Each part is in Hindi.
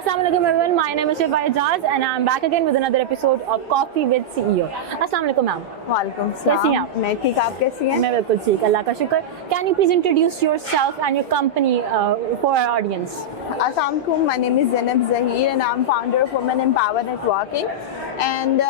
Assalamualaikum everyone, my name is Shifa Ijaz and I'm back again with another episode of Coffee with CEO. Assalamualaikum ma'am. वालेकुम कैसी हैं आप? मैं ठीक, आप कैसी हैं? मैं बिल्कुल ठीक, अल्लाह का शुक्र. Can you please introduce yourself and your company for our audience? Assalamualaikum, my name is Zainab Zahir and I'm founder of Women Empower Networking. And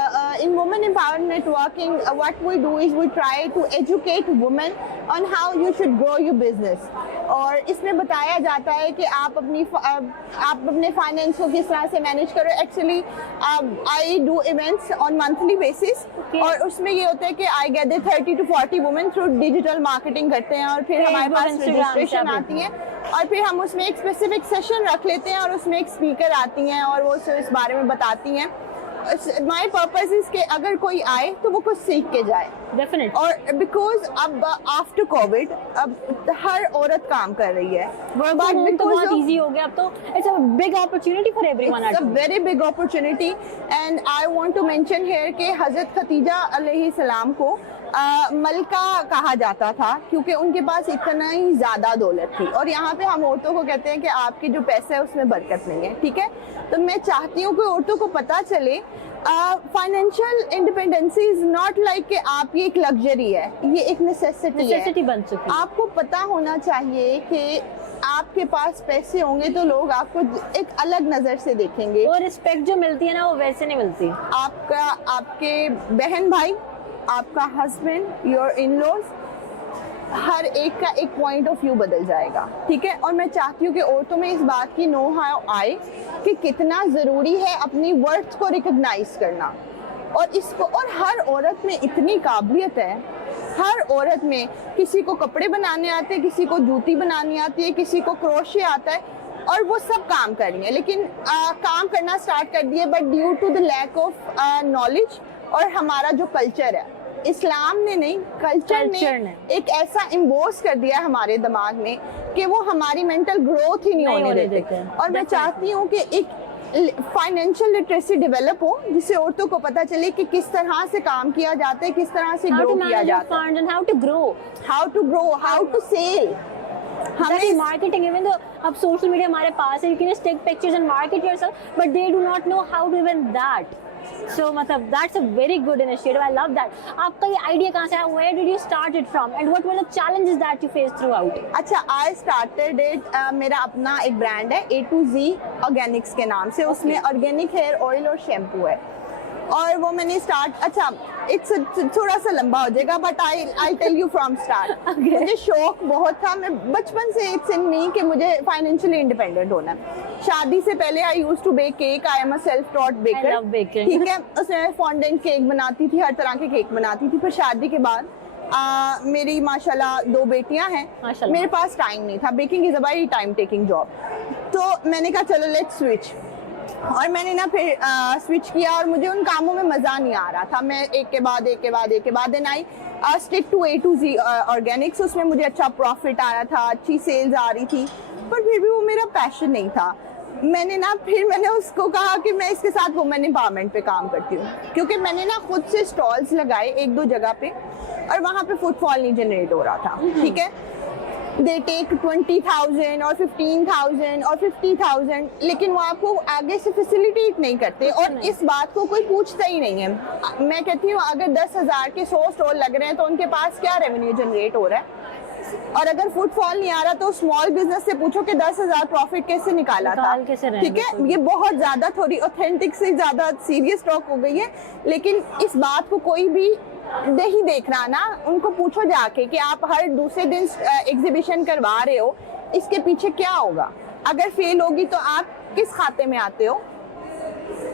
in Women Empower Networking, what we do is we try to educate women on how you should grow your business. और इसमें बताया जाता है कि आप अपने फाइनेंस को किस तरह से मैनेज करो. Actually I do events on monthly basis और उसमें ये होता है कि I gather 30 to 40 women through digital marketing करते हैं और फिर हमारे पास रजिस्ट्रेशन आती है और फिर हम उसमें एक स्पेसिफिक सेशन रख लेते हैं और उसमें एक स्पीकर आती हैं और वो इस बारे में बताती हैं. माई पर्पज इज कि अगर कोई आए तो वो कुछ सीख के जाए. Definitely. और बिकॉज अब आफ्टर कोविड अब हर औरत काम कर रही है. But तो बहुत easy हो गया अब तो. It's a big opportunity for everyone. It's a very big opportunity and I want to mention here कि हज़रत खतीजा अलैहि सलाम को मलका कहा जाता था क्योंकि उनके पास इतना ही ज्यादा दौलत थी. और यहाँ पे हम औरतों को कहते हैं कि आपके जो पैसा है उसमें बरकत नहीं है. ठीक है, तो मैं चाहती हूँ कि औरतों को पता चले financial independency is not like कि आप ये एक लग्जरी है, ये एक नेसेसिटी बन चुकी है. आपको पता होना चाहिए कि आपके पास पैसे होंगे तो लोग आपको एक अलग नजर से देखेंगे. वो रिस्पेक्ट जो मिलती है ना वो वैसे नहीं मिलती. आपके बहन भाई, आपका हस्बैंड, योर इन लॉज, हर एक का एक पॉइंट ऑफ व्यू बदल जाएगा. ठीक है, और मैं चाहती हूँ कि औरतों में इस बात की नो हाउ आए कि कितना जरूरी है अपनी वर्थ को रिकॉग्नाइज करना. और इसको और हर औरत में इतनी काबिलियत है. हर औरत में, किसी को कपड़े बनाने आते हैं, किसी को जूती बनानी आती है, किसी को क्रोशे आता है और वो सब काम कर रही है. लेकिन काम करना स्टार्ट कर दिए but due to the lack of knowledge और हमारा जो कल्चर है, इस्लाम ने नहीं कल्चर ने एक ऐसा इम्बोस कर दिया हमारे दिमाग में कि वो हमारी मेंटल ग्रोथ ही नहीं होने देते. और मैं चाहती हूँ कि एक फाइनेंशियल लिटरेसी डेवलप हो जिससे औरतों को पता चले कि किस तरह से काम किया जाता है, किस तरह से ग्रो किया जाता है, how to grow, how to sell. हमें मार्केटिंग, इवन तो अब सोशल मीडिया हमारे पास है, you can just take pictures and market yourself but they do not know how to even that. So मतलब that's a very good initiative. I love that. आपका ये idea कहाँ से आया? Where did you start it from? And what were the challenges that you faced throughout? अच्छा, I started it मेरा अपना एक ब्रांड है A to Z ऑर्गेनिक्स के नाम से. उसमें ऑर्गेनिक हेयर ऑयल और शैम्पू है और वो मैंने अच्छा इट्स थोड़ा सा लंबा हो जाएगा but I tell you from start. मुझे शौक बहुत था, मैं बचपन से इट्स इन मी कि मुझे फाइनेंशियली इंडिपेंडेंट होना. शादी से पहले I used to bake cake. I am a self taught baker. ठीक है, उसमें फॉन्डेंट केक बनाती थी, हर तरह के केक बनाती थी. फिर शादी के बाद मेरी माशाल्लाह 2 बेटियां हैं. मेरे पास टाइम नहीं था. Baking is a very time taking job. तो मैंने कहा चलो लेट्स स्विच. और मैंने ना फिर स्विच किया और मुझे उन कामों में मज़ा नहीं आ रहा था. मैं एक के बाद then I stick to A to Z organics. उसमें मुझे अच्छा प्रॉफिट आ रहा था, अच्छी सेल्स आ रही थी, पर फिर भी वो मेरा पैशन नहीं था. मैंने उसको कहा कि मैं इसके साथ वुमेन एम्पावरमेंट पे काम करती हूँ क्योंकि मैंने ना खुद से स्टॉल्स लगाए 1-2 जगह पे और वहाँ पे फुटफॉल नहीं जनरेट हो रहा था. ठीक है, दे टेक 20,000 और 15,000 और 50,000 लेकिन वो आपको आगे से फैसिलिटेट नहीं करते और इस बात को कोई पूछता ही नहीं है. मैं कहती हूँ अगर 10,000 के 100 स्टॉल लग रहे हैं तो उनके पास क्या रेवेन्यू जनरेट हो रहा है. और अगर फुटफॉल नहीं आ रहा तो स्मॉल बिजनेस से पूछो कि 10,000 प्रॉफिट कैसे निकाला था. ठीक है, ये बहुत ज्यादा थोड़ी ऑथेंटिक से ज्यादा सीरियस टॉक हो गई है. लेकिन इस बात को कोई भी नहीं देख रहा ना. उनको पूछो जाके कि आप हर दूसरे दिन एग्जीबिशन करवा रहे हो, इसके पीछे क्या होगा. अगर फेल होगी तो आप किस खाते में आते हो?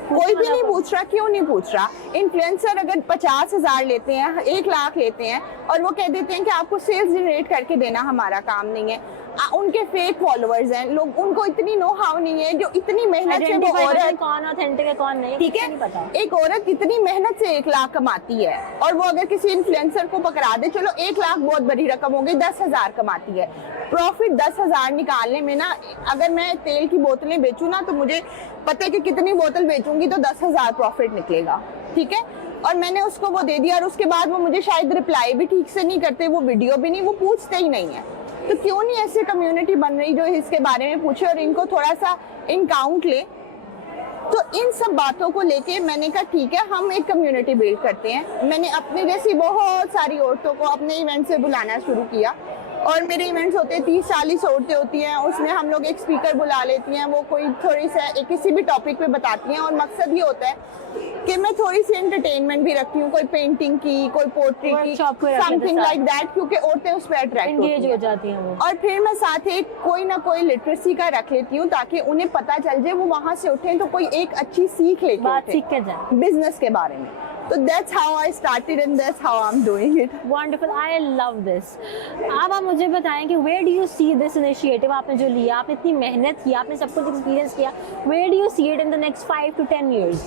कोई भी नहीं पूछ रहा. क्यों नहीं पूछ रहा? इन्फ्लुएंसर अगर 50,000 लेते हैं, 1 लाख लेते हैं और वो कह देते हैं कि आपको सेल्स जनरेट करके देना हमारा काम नहीं है. उनके फेक फॉलोअर्स हैं लोग. उनको इतनी नो हाउ नहीं है जो इतनी मेहनत से वो औरत कौन ऑथेंटिक है कौन नहीं. ठीक है, एक औरत इतनी मेहनत से 1 लाख कमाती है और वो अगर किसी इन्फ्लुएंसर को पकड़ा दे, चलो 1 लाख बहुत बड़ी रकम हो गई, 10,000 कमाती है. प्रॉफिट 10,000 निकालने में ना, अगर मैं तेल की बोतलें बेचूं ना तो मुझे पता है कि कितनी बोतल बेचूंगी तो 10,000 प्रॉफिट निकलेगा. ठीक है, और मैंने उसको वो दे दिया और उसके बाद वो मुझे शायद रिप्लाई भी ठीक से नहीं करते, वो वीडियो भी नहीं, वो पूछते ही नहीं है. तो क्यों नहीं ऐसी कम्युनिटी बन रही जो इसके बारे में पूछे और इनको थोड़ा सा इनकाउंट ले तो इन सब बातों को लेके मैंने कहा ठीक है, हम एक कम्युनिटी बिल्ड करते हैं। मैंने अपने जैसी बहुत सारी औरतों को अपने इवेंट से बुलाना शुरू किया, और मेरे इवेंट्स होते हैं 30-40 औरतें होती हैं, उसमें हम लोग एक स्पीकर बुला लेती हैं, वो कोई थोड़ी सा किसी भी टॉपिक पे बताती हैं, और मकसद ये होता है कि मैं थोड़ी सी एंटरटेनमेंट भी रखती हूँ, कोई पेंटिंग की, कोई पोट्री की, Workshop को रख लेते समथिंग साथ। लाइक दैट, क्योंकि औरतें उस पर अट्रैक्ट होती एंगेज हैं। हो जाती हैं वो। और फिर मैं साथ एक कोई ना कोई लिटरेसी का रख लेती हूँ, ताकि उन्हें पता चल जाए, वो वहां से उठें तो कोई एक अच्छी सीख लेके बात उठें सीख कर जाए बिजनेस के बारे में। तो that's how I started and that's how I am doing it. Wonderful, I love this. अब आप मुझे बताएं कि where do you see this initiative आपने जो लिया, आपने इतनी मेहनत की, आपने सब कुछ एक्सपीरियंस किया, where do you see it in the next 5 to 10 years?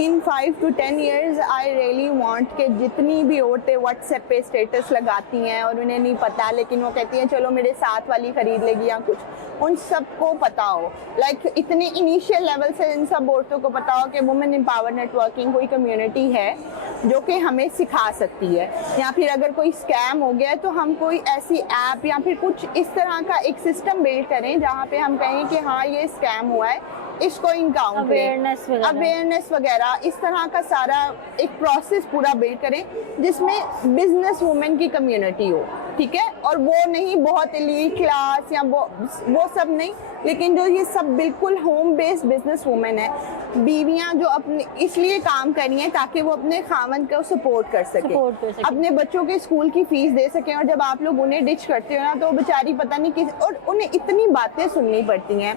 In 5 to 10 years I really want कि जितनी भी औरतें व्हाट्सएप पे स्टेटस लगाती हैं और उन्हें नहीं पता, लेकिन वो कहती हैं चलो मेरे साथ वाली खरीद लेगी या कुछ, उन सबको पता हो, लाइक इतने इनिशियल लेवल से इन सब औरतों को पता हो कि वुमेन एम्पावर नेटवर्किंग कोई कम्युनिटी है जो कि हमें सिखा सकती है। या फिर अगर कोई स्कैम हो गया है तो हम कोई ऐसी ऐप या फिर कुछ इस तरह का एक सिस्टम बिल्ड करें जहाँ पे हम कहें कि हाँ ये स्कैम हुआ है, इसको इनकाउंट अवेयरनेस वगैरह, इस तरह का सारा एक प्रोसेस पूरा बिल्ड करें जिसमें बिजनेस वुमेन की कम्युनिटी हो, ठीक है। और वो नहीं बहुत एलीट क्लास या वो सब नहीं, लेकिन जो ये सब बिल्कुल होम बेस्ड बिजनेस वुमेन है, बीवियां जो अपने इसलिए काम कर रही हैं ताकि वो अपने खामन को सपोर्ट कर सके, अपने बच्चों के स्कूल की फीस दे सकें। और जब आप लोग उन्हें डिच करते हो ना तो बेचारी पता नहीं किस, और उन्हें इतनी बातें सुननी पड़ती हैं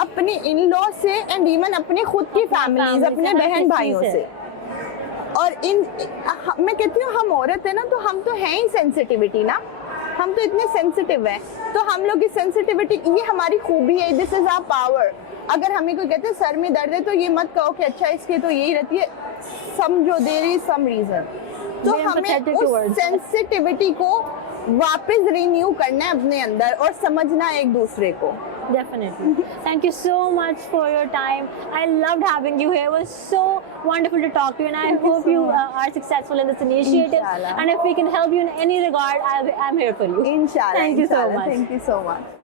अपने इन लॉ से एंड इवन अपने खुद की फैमिलीज, अपने बहन भाइयों से। और मैं कहती हूँ हम औरत है ना, तो हम तो हैं ही सेंसिटिविटी ना, हम तो इतने सेंसिटिव हैं, तो हम लोग इस सेंसिटिविटी, ये हमारी खूबी है, दिस इज आवर पावर। अगर हमें कोई कहते हैं सर में दर्द है तो ये मत कहो कि अच्छा इसके तो यही रहती है, समझो देयर इज सम रीजन। तो हमें उस सेंसिटिविटी को वापस रिन्यू करना है अपने अंदर और समझना एक दूसरे को। Definitely. Thank you so much for your time. I loved having you here. It was so wonderful to talk to you, and I hope you are successful in this initiative. Inshallah. And if we can help you in any regard, I'm here for you. Inshallah. Thank you so much. Thank you so much.